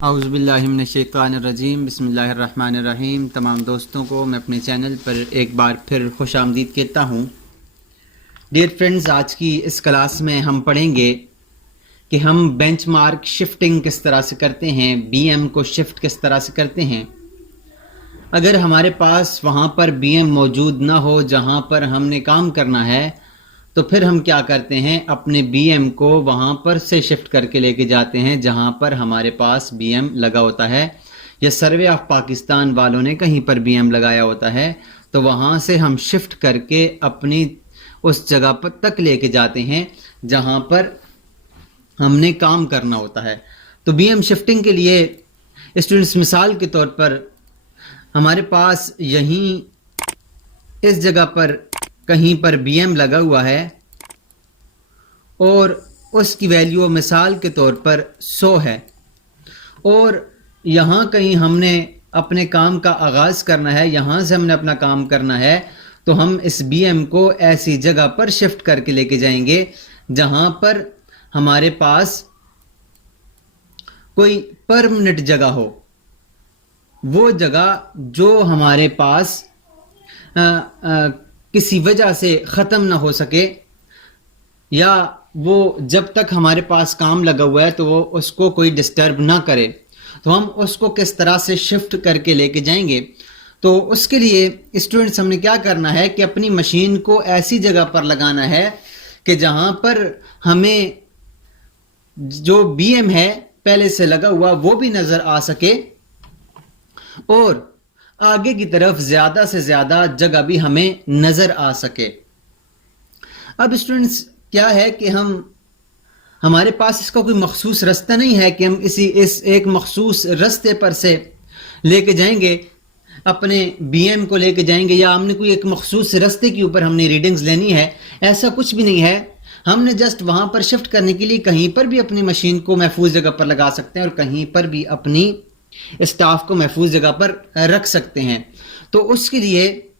औज़ुबिल्लाहिमिनश्शैतानिर्रजीम बिस्मिल्लाहिर्रहमानिर्रहीम। तमाम दोस्तों को मैं अपने चैनल पर एक बार फिर खुश आमदीद कहता हूँ। डियर फ्रेंड्स, आज की इस क्लास में हम पढ़ेंगे कि हम बेंचमार्क शिफ्टिंग किस तरह से करते हैं, बीएम को शिफ्ट किस तरह से करते हैं। अगर हमारे पास वहाँ पर बीएम मौजूद ना हो जहाँ पर हमने काम करना है, तो फिर हम क्या करते हैं, अपने बीएम को वहाँ पर से शिफ्ट करके लेके जाते हैं जहाँ पर हमारे पास बीएम लगा होता है, या सर्वे ऑफ पाकिस्तान वालों ने कहीं पर बीएम लगाया होता है, तो वहाँ से हम शिफ्ट करके अपनी उस जगह पर तक लेके जाते हैं जहाँ पर हमने काम करना होता है। तो बीएम शिफ्टिंग के लिए स्टूडेंट्स, मिसाल के तौर पर हमारे पास यहीं इस जगह पर कहीं पर बीएम लगा हुआ है और उसकी वैल्यू मिसाल के तौर पर 100 है, और यहाँ कहीं हमने अपने काम का आगाज़ करना है, यहाँ से हमने अपना काम करना है, तो हम इस बीएम को ऐसी जगह पर शिफ्ट करके लेके जाएंगे जहाँ पर हमारे पास कोई परमानेंट जगह हो, वो जगह जो हमारे पास किसी वजह से ख़त्म ना हो सके, या वो जब तक हमारे पास काम लगा हुआ है तो वो उसको कोई डिस्टर्ब ना करे। तो हम उसको किस तरह से शिफ्ट करके लेके जाएंगे, तो उसके लिए स्टूडेंट्स हमने क्या करना है कि अपनी मशीन को ऐसी जगह पर लगाना है कि जहाँ पर हमें जो बीएम है पहले से लगा हुआ वो भी नज़र आ सके, और आगे की तरफ ज़्यादा से ज़्यादा जगह भी हमें नज़र आ सके। अब स्टूडेंट्स क्या है कि हमारे पास इसका कोई मखसूस रास्ता नहीं है कि हम इस एक मखसूस रास्ते पर से लेके जाएंगे, अपने बीएम को लेके जाएंगे, या हमने कोई एक मखसूस रास्ते के ऊपर हमने रीडिंग्स लेनी है। ऐसा कुछ भी नहीं है। हमने जस्ट वहाँ पर शिफ्ट करने के लिए कहीं पर भी अपनी मशीन को महफूज जगह पर लगा सकते हैं और कहीं पर भी अपनी स्टाफ को महफूज जगह पर रख सकते हैं। तो उसके लिए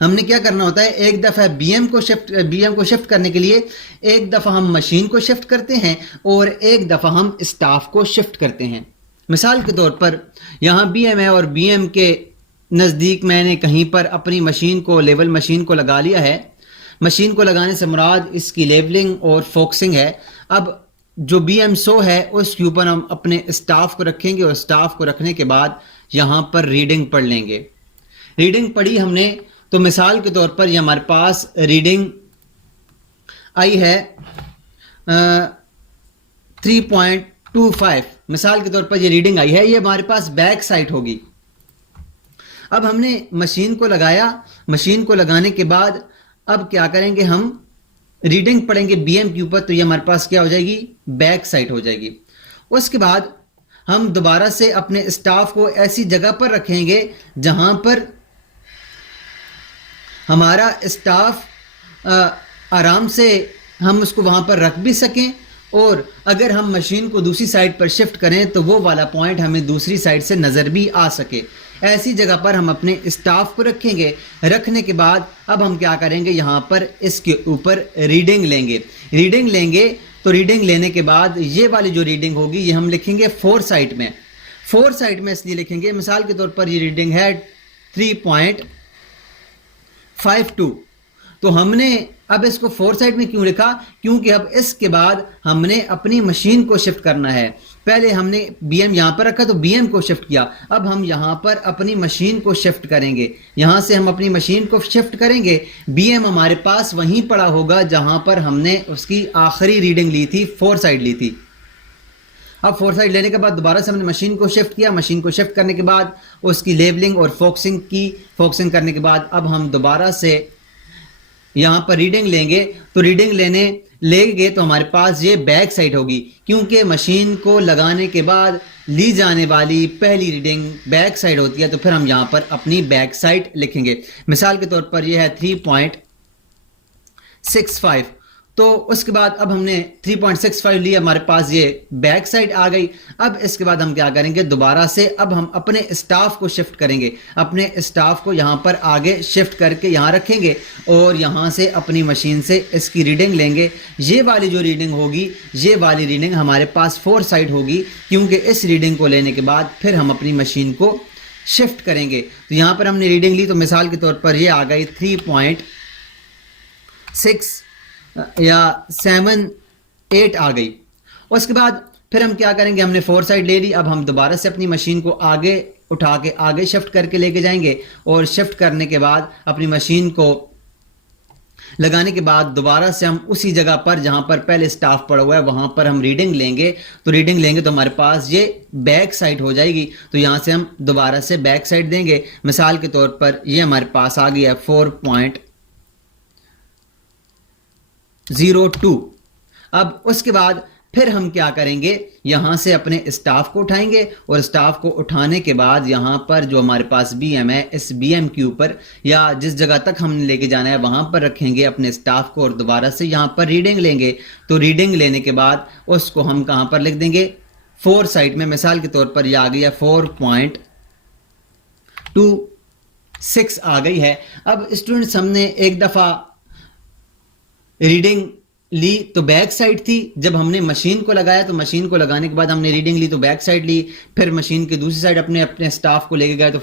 हमने क्या करना होता है, एक दफ़ा बीएम को शिफ्ट करने के लिए एक दफ़ा हम मशीन को शिफ्ट करते हैं और एक दफ़ा हम स्टाफ को शिफ्ट करते हैं। मिसाल के तौर पर यहाँ बीएम है और बीएम के नज़दीक मैंने कहीं पर अपनी मशीन को, लेवल मशीन को लगा लिया है। मशीन को लगाने से मुराद इसकी लेवलिंग और फोकसिंग है। अब जो बीएम 100 है उसके ऊपर हम अपने स्टाफ को रखेंगे और स्टाफ को रखने के बाद यहाँ पर रीडिंग पढ़ लेंगे। रीडिंग पढ़ी हमने तो मिसाल के तौर पर ये हमारे पास रीडिंग आई है 3.25। मिसाल के तौर पर ये रीडिंग आई है, ये हमारे पास बैक साइड होगी। अब हमने मशीन को लगाया, मशीन को लगाने के बाद अब क्या करेंगे, हम रीडिंग पढ़ेंगे बीएम के ऊपर, तो ये हमारे पास क्या हो जाएगी, बैक साइड हो जाएगी। उसके बाद हम दोबारा से अपने स्टाफ को ऐसी जगह पर रखेंगे जहां पर हमारा स्टाफ आराम से हम उसको वहां पर रख भी सकें, और अगर हम मशीन को दूसरी साइड पर शिफ्ट करें तो वो वाला पॉइंट हमें दूसरी साइड से नज़र भी आ सके। ऐसी जगह पर हम अपने स्टाफ को रखेंगे। रखने के बाद अब हम क्या करेंगे, यहाँ पर इसके ऊपर रीडिंग लेंगे। रीडिंग लेंगे तो रीडिंग लेने के बाद ये वाली जो रीडिंग होगी ये हम लिखेंगे 4 साइड में। 4 साइड में इसलिए लिखेंगे, मिसाल के तौर पर ये रीडिंग है 3.52। तो हमने अब इसको 4 साइड में क्यों लिखा, क्योंकि अब इसके बाद हमने अपनी मशीन को शिफ्ट करना है। पहले हमने बीएम यहाँ पर रखा तो बीएम को शिफ्ट किया, अब हम यहाँ पर अपनी मशीन को शिफ्ट करेंगे। यहाँ से हम अपनी मशीन को शिफ्ट करेंगे। बीएम हमारे पास वहीं पड़ा होगा जहाँ पर हमने उसकी आखिरी रीडिंग ली थी, 4 साइड ली थी। अब 4 साइड लेने के बाद दोबारा से हमने मशीन को शिफ्ट किया। मशीन को शिफ्ट करने के बाद उसकी लेवलिंग और फोकसिंग करने के बाद अब हम दोबारा से यहाँ पर रीडिंग लेंगे। तो रीडिंग लेंगे तो हमारे पास ये बैक साइड होगी, क्योंकि मशीन को लगाने के बाद ली जाने वाली पहली रीडिंग बैक साइड होती है। तो फिर हम यहाँ पर अपनी बैक साइड लिखेंगे। मिसाल के तौर पर यह है 3.65। तो उसके बाद अब हमने 3.65 लिया, हमारे पास ये बैक साइड आ गई। अब इसके बाद हम क्या करेंगे, दोबारा से अब हम अपने स्टाफ को शिफ्ट करेंगे, अपने स्टाफ को यहाँ पर आगे शिफ्ट करके यहाँ रखेंगे और यहाँ से अपनी मशीन से इसकी रीडिंग लेंगे। ये वाली जो रीडिंग होगी, ये वाली रीडिंग हमारे पास 4 साइड होगी, क्योंकि इस रीडिंग को लेने के बाद फिर हम अपनी मशीन को शिफ्ट करेंगे। तो यहाँ पर हमने रीडिंग ली, तो मिसाल के तौर पर ये आ गई 3.6 या 7.8 आ गई। उसके बाद फिर हम क्या करेंगे, हमने 4 साइड ले ली। अब हम दोबारा से अपनी मशीन को आगे उठा के आगे शिफ्ट करके लेके जाएंगे और शिफ्ट करने के बाद अपनी मशीन को लगाने के बाद दोबारा से हम उसी जगह पर जहां पर पहले स्टाफ पड़ा हुआ है वहां पर हम रीडिंग लेंगे। तो रीडिंग लेंगे तो हमारे पास ये बैक साइड हो जाएगी। तो यहां से हम दोबारा से बैक साइड देंगे। मिसाल के तौर पर ये हमारे पास आ गया 4.02। अब उसके बाद फिर हम क्या करेंगे, यहां से अपने स्टाफ को उठाएंगे और स्टाफ को उठाने के बाद यहां पर जो हमारे पास बीएम है, इस बीएम के ऊपर या जिस जगह तक हमने लेके जाना है वहां पर रखेंगे अपने स्टाफ को और दोबारा से यहां पर रीडिंग लेंगे। तो रीडिंग लेने के बाद उसको हम कहां पर लिख देंगे, 4 साइड में। मिसाल के तौर पर यह आ गया 4.26 आ गई है। अब स्टूडेंट्स हमने एक दफा रीडिंग ली तो बैक साइड थी, जब हमने मशीन को लगाया तो मशीन को लगाने के बाद हमने रीडिंग ली तो बैक साइड ली, फिर मशीन की दूसरी साइड अपने अपने स्टाफ को लेके गए तो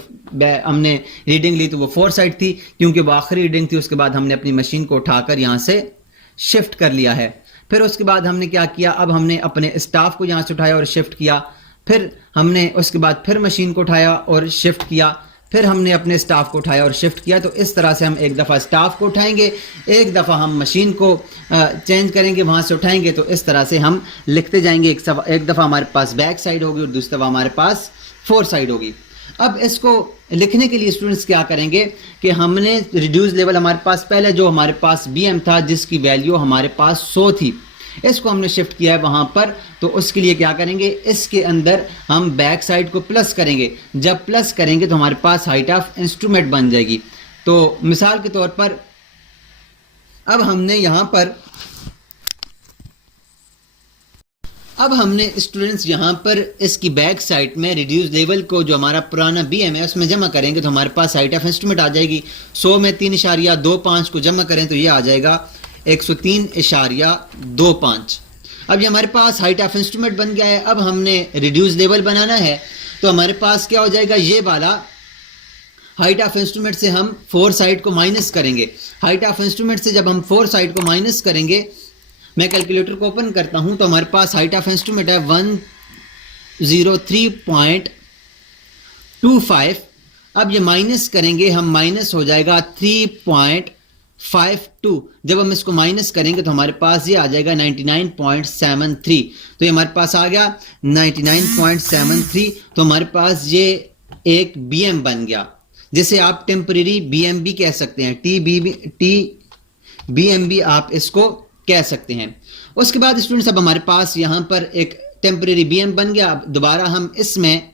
हमने रीडिंग ली तो वो 4 साइड थी, क्योंकि वो आखिरी रीडिंग थी। उसके बाद हमने अपनी मशीन को उठाकर यहाँ से शिफ्ट कर लिया है। फिर उसके बाद हमने क्या किया, अब हमने अपने स्टाफ को यहाँ से उठाया और शिफ्ट किया। फिर हमने उसके बाद फिर मशीन को उठाया और शिफ्ट किया, फिर हमने अपने स्टाफ को उठाया और शिफ्ट किया। तो इस तरह से हम एक दफ़ा स्टाफ को उठाएंगे, एक दफ़ा हम मशीन को चेंज करेंगे, वहाँ से उठाएंगे। तो इस तरह से हम लिखते जाएंगे। एक दफ़ा हमारे पास बैक साइड होगी और दूसरी दफ़ा हमारे पास 4 साइड होगी। अब इसको लिखने के लिए स्टूडेंट्स क्या करेंगे कि हमने रिड्यूस लेवल हमारे पास पहले जो हमारे पास बीएम था जिसकी वैल्यू हमारे पास 100 थी, इसको हमने शिफ्ट किया है वहां पर। तो उसके लिए क्या करेंगे, इसके अंदर हम बैक साइड को प्लस करेंगे। जब प्लस करेंगे तो हमारे पास हाइट ऑफ इंस्ट्रूमेंट बन जाएगी। तो मिसाल के तौर पर अब हमने स्टूडेंट्स यहां पर इसकी बैक साइड में रिड्यूस लेवल को जो हमारा पुराना बीएम है उसमें जमा करेंगे तो हमारे पास हाइट ऑफ इंस्ट्रूमेंट आ जाएगी। 100 में 3.25 को जमा करें तो ये आ जाएगा 103.25। अब ये हमारे पास हाइट ऑफ इंस्ट्रूमेंट बन गया है। अब हमने रिड्यूस लेवल बनाना है तो हमारे पास क्या हो जाएगा, ये वाला हाइट ऑफ इंस्ट्रूमेंट से हम 4 साइड को माइनस करेंगे। हाइट ऑफ इंस्ट्रूमेंट से जब हम 4 साइड को माइनस करेंगे, मैं कैलकुलेटर को ओपन करता हूं तो हमारे पास हाइट ऑफ इंस्ट्रूमेंट है 103.25। अब ये माइनस करेंगे हम, माइनस हो जाएगा 3.52। जब हम इसको माइनस करेंगे तो हमारे पास ये आ जाएगा 99.73। तो ये हमारे पास आ गया 99.73। तो हमारे पास ये एक बीएम बन गया, जिसे आप टेम्परेरी बीएम भी कह सकते हैं, टी बीएम भी आप इसको कह सकते हैं। उसके बाद स्टूडेंट्स अब हमारे पास यहां पर एक टेम्परेरी बीएम बन गया। अब दोबारा हम इसमें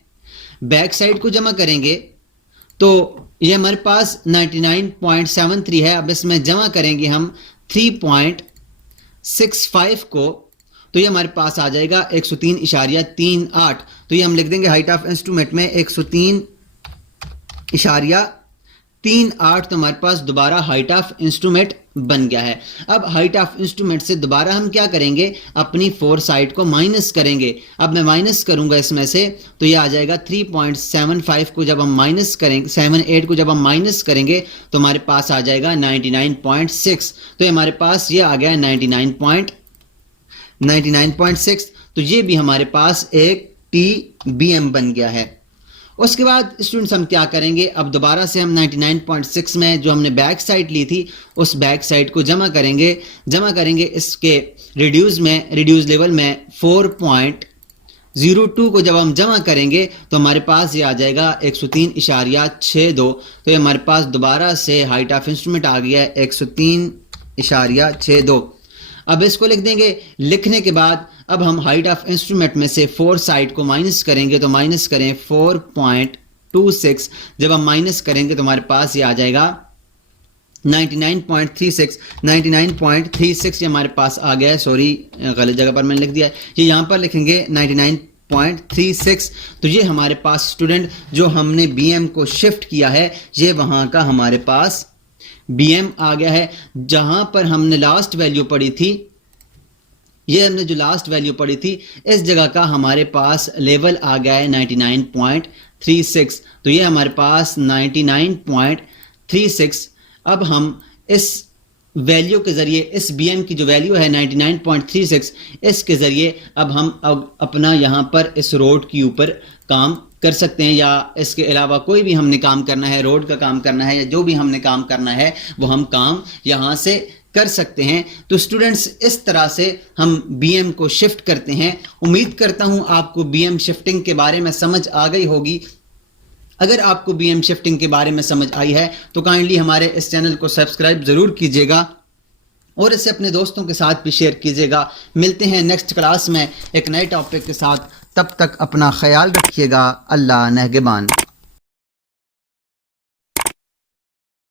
बैक साइड को जमा करेंगे तो ये हमारे पास 99.73 है। अब इसमें जमा करेंगे हम 3.65 को, तो ये हमारे पास आ जाएगा 103.38। तो ये हम लिख देंगे हाइट ऑफ इंस्ट्रूमेंट में 103.38। तो हमारे पास दोबारा हाइट ऑफ इंस्ट्रूमेंट बन गया है। अब हाइट ऑफ इंस्ट्रूमेंट से दोबारा हम क्या करेंगे, अपनी 4 साइड को माइनस करेंगे। अब मैं माइनस करूंगा इसमें से तो ये आ जाएगा 3.75 को जब हम माइनस करेंगे, 78 को जब हम माइनस करेंगे तो हमारे पास आ जाएगा 99.6। तो ये हमारे पास ये आ गया 99.6। तो ये भी हमारे पास एक टी बीएम बन गया है। उसके बाद स्टूडेंट्स हम क्या करेंगे, अब दोबारा से हम 99.6 में जो हमने बैक साइड ली थी उस बैक साइड को जमा करेंगे इसके रिड्यूस लेवल में 4.02 को जब हम जमा करेंगे तो हमारे पास ये आ जाएगा 103.62। तो ये हमारे पास दोबारा से हाइट ऑफ इंस्ट्रूमेंट आ गया है 103.62। अब इसको लिख देंगे। लिखने के बाद अब हम हाइट ऑफ इंस्ट्रूमेंट में से 4 साइड को माइनस करेंगे तो माइनस करें 4.26। जब हम माइनस करेंगे तो हमारे पास ये आ जाएगा 99.36 ये हमारे पास आ गया है, सॉरी गलत जगह पर मैंने लिख दिया है, ये यहाँ पर लिखेंगे 99.36। तो ये हमारे पास स्टूडेंट जो हमने BM को शिफ्ट किया है, ये वहाँ का हमारे पास BM आ गया है। जहाँ पर हमने लास्ट वैल्यू पढ़ी थी, ये हमने जो लास्ट वैल्यू पढ़ी थी, इस जगह का हमारे पास लेवल आ गया है 99.36। तो ये हमारे पास 99.36। अब हम इस वैल्यू के ज़रिए, इस BM की जो वैल्यू है 99.36, इसके ज़रिए अब हम अपना यहाँ पर इस रोड के ऊपर काम कर सकते हैं, या इसके अलावा कोई भी हमने काम करना है, रोड का काम करना है या जो भी हमने काम करना है वो हम काम यहाँ से कर सकते हैं। तो स्टूडेंट्स, इस तरह से हम BM को शिफ्ट करते हैं। उम्मीद करता हूँ आपको BM शिफ्टिंग के बारे में समझ आ गई होगी। अगर आपको BM शिफ्टिंग के बारे में समझ आई है तो काइंडली हमारे इस चैनल को सब्सक्राइब ज़रूर कीजिएगा और इसे अपने दोस्तों के साथ भी शेयर कीजिएगा। मिलते हैं नेक्स्ट क्लास में एक नए टॉपिक के साथ, तब तक अपना ख्याल रखिएगा। अल्लाह नेगेबान।